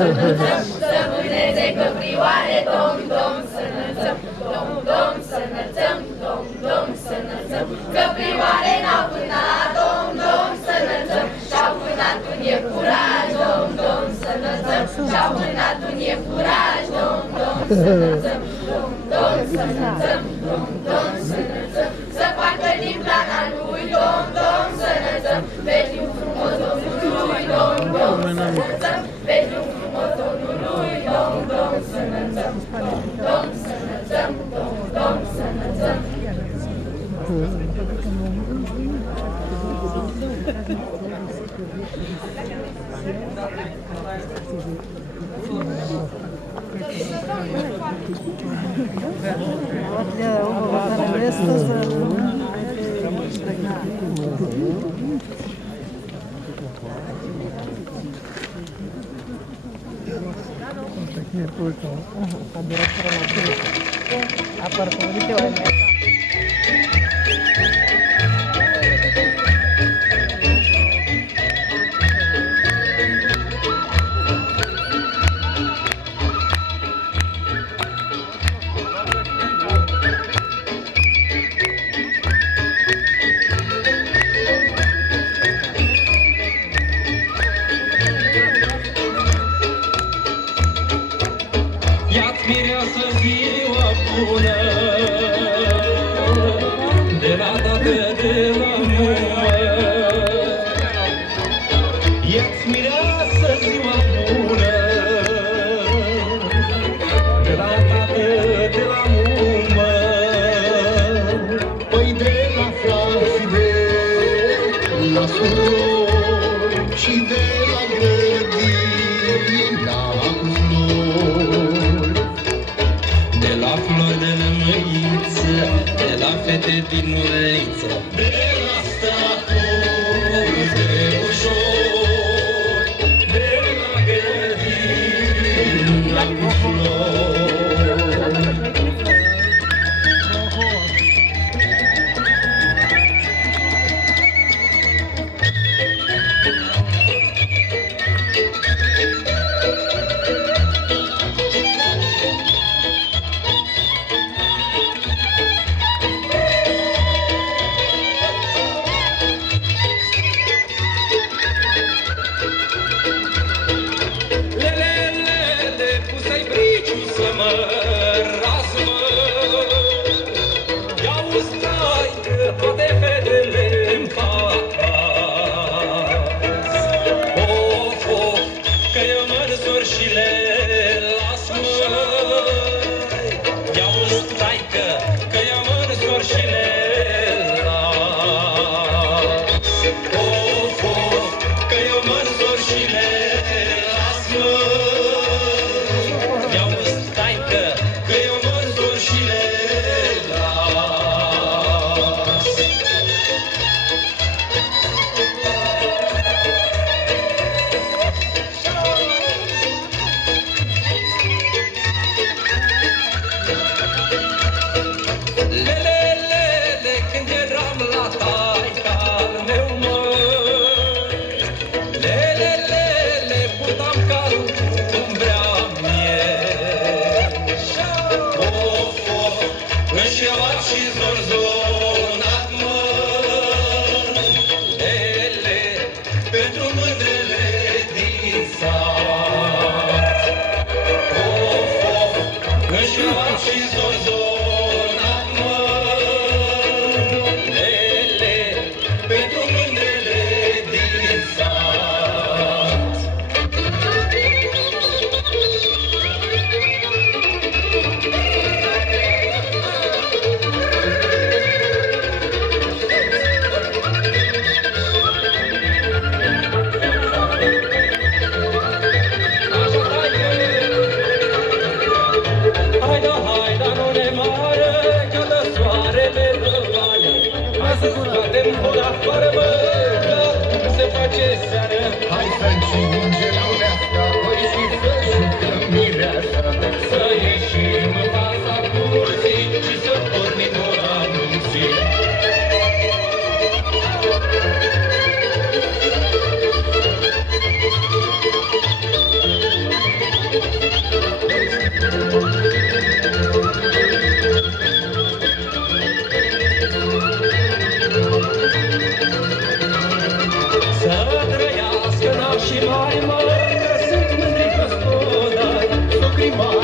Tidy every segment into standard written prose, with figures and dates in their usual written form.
să vâneze căprioare, dom, dom, să înălțăm, dom, dom, să înălțăm, dom, dom, să înălțăm. Căprioare n-au vânat, dom, dom, să înălțăm, și-au vânat un iepuraș, dom, dom, să înălțăm, și-au vânat un iepuraș, dom, dom, să înălțăm, dom, dom, să înălțăm, dom, dom, să înălțăm. Să facă din plana lui, dom, dom, să înălțăm, vezi un frumos Domnului, dom, dom, să înălțăm, vezi un frumos Domnului, dom, dom, să înălțăm, dom, dom, să înălțăm, dom, dom, să înălțăm. Ia-ți mireasă ziua bună, de la tată, de la mumă. Ia-ți mireasă ziua bună, de la tată, de la mumă. Păi de la frați, de la surori și de la grădina cu flori, de la flori de lămâiță, de la fete din uliță, de la staturi de ușor, de la grădina cu flori.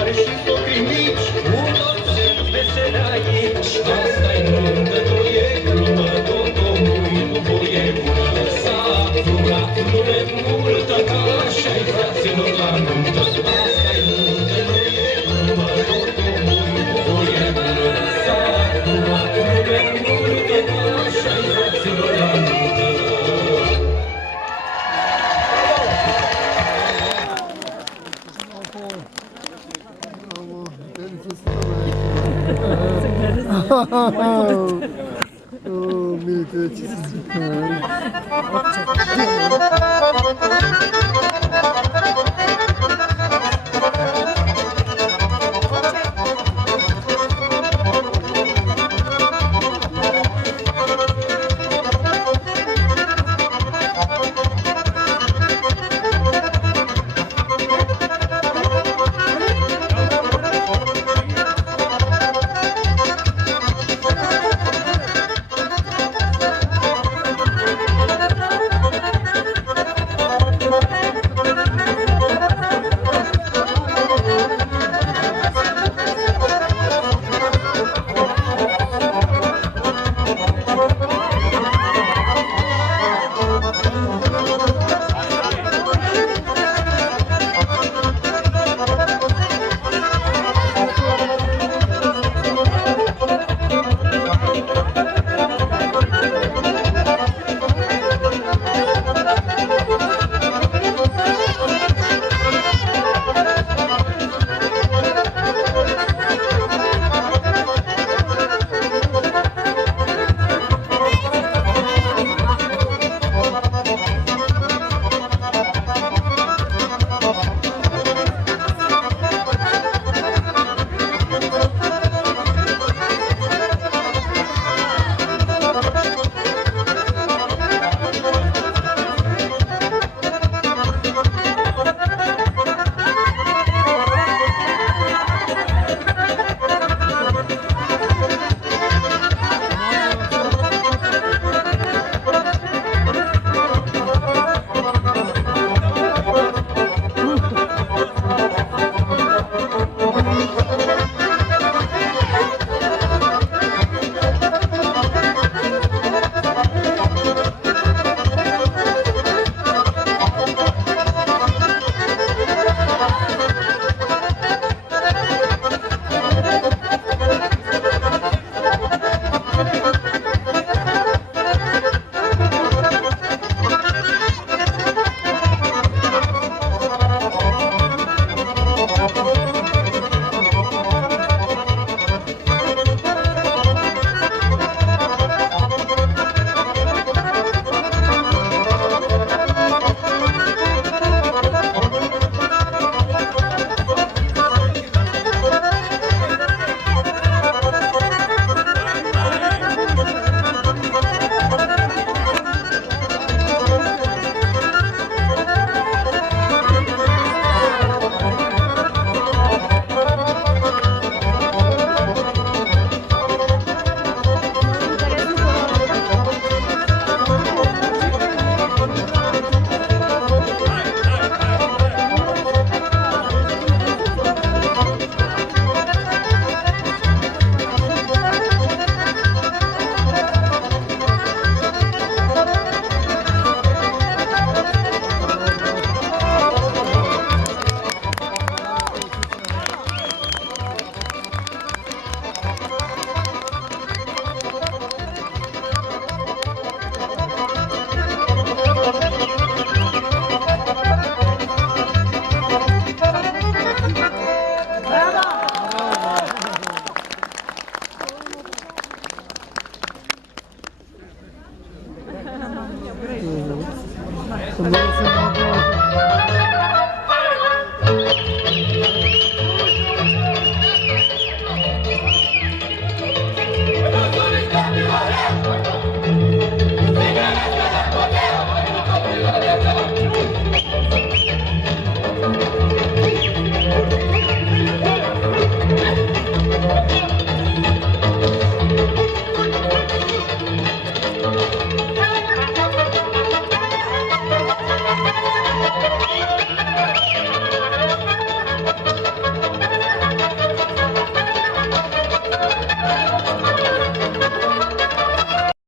mari și socrii mici, unor sunt vesele aici. Asta-i nuntă, nu e glumă, tot omul cu voie bună. Satura lume multă, ca așa-i fraților la nuntă. Asta-i nuntă, nu e glumă, tot omul cu voie bună. Satura lume multă, ca așa-i fraților la nuntă. Oh, Mika, ce să zic?